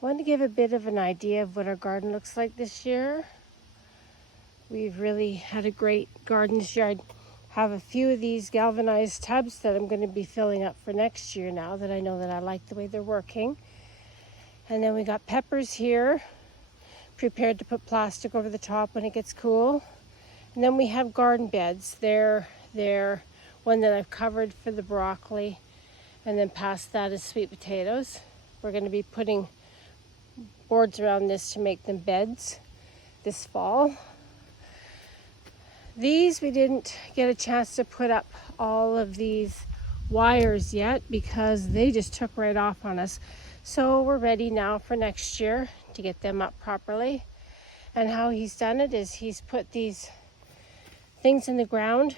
I want to give a bit of an idea of what our garden looks like this year. We've really had a great garden this year. I have a few of these galvanized tubs that I'm going to be filling up for next year now that I know that I like the way they're working. And then we got peppers here, prepared to put plastic over the top when it gets cool. And then we have garden beds. They're one that I've covered for the broccoli, and then past that is sweet potatoes. We're going to be putting boards around this to make them beds this fall. These, we didn't get a chance to put up all of these wires yet because they just took right off on us. So we're ready now for next year to get them up properly. And how he's done it is he's put these things in the ground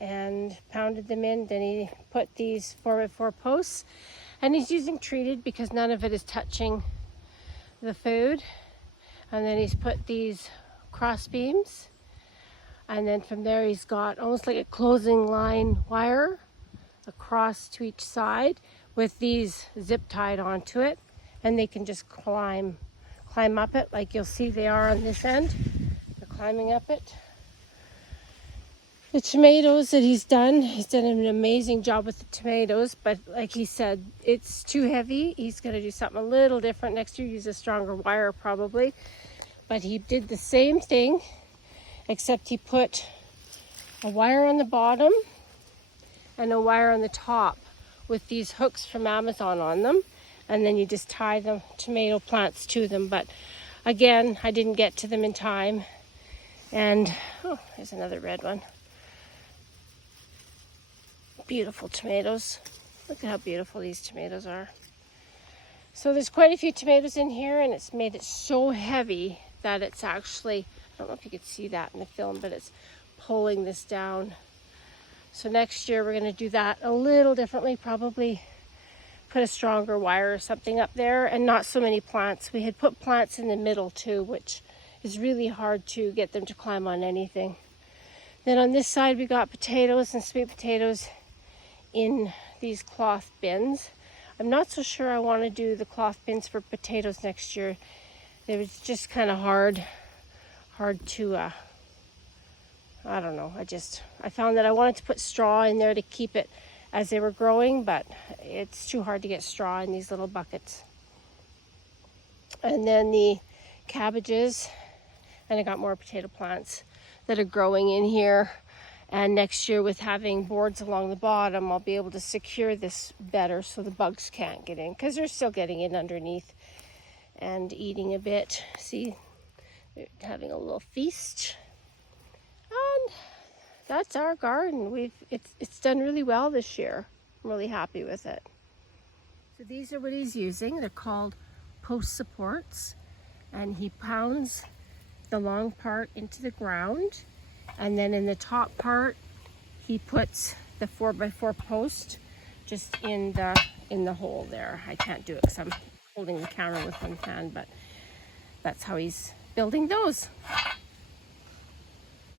and pounded them in. Then he put these 4x4 posts, and he's using treated because none of it is touching the food. And then he's put these cross beams, and then from there he's got almost like a closing line wire across to each side with these zip tied onto it, and they can just climb up it like you'll see they are on this end. They're climbing up it. The tomatoes that he's done an amazing job with the tomatoes, but like he said, it's too heavy. He's going to do something a little different next year, use a stronger wire probably. But he did the same thing, except he put a wire on the bottom and a wire on the top with these hooks from Amazon on them. And then you just tie the tomato plants to them. But again, I didn't get to them in time. And, oh, there's another red one. Beautiful tomatoes. Look at how beautiful these tomatoes are. So there's quite a few tomatoes in here, and it's made it so heavy that it's actually, I don't know if you could see that in the film, but it's pulling this down. So next year we're going to do that a little differently, probably put a stronger wire or something up there, and not so many plants. We had put plants in the middle too, which is really hard to get them to climb on anything. Then on this side we got potatoes and sweet potatoes in these cloth bins. I'm not so sure I want to do the cloth bins for potatoes next year. It was just kind of hard to, I don't know. I found that I wanted to put straw in there to keep it as they were growing, but it's too hard to get straw in these little buckets. And then the cabbages, and I got more potato plants that are growing in here. And next year, with having boards along the bottom, I'll be able to secure this better so the bugs can't get in, because they're still getting in underneath and eating a bit. See, they're having a little feast. And that's our garden. It's done really well this year. I'm really happy with it. So these are what he's using. They're called post supports, and he pounds the long part into the ground, and then in the top part he puts the 4x4 post just in the hole there. I can't do it because I'm holding the camera with one hand, but that's how he's building those.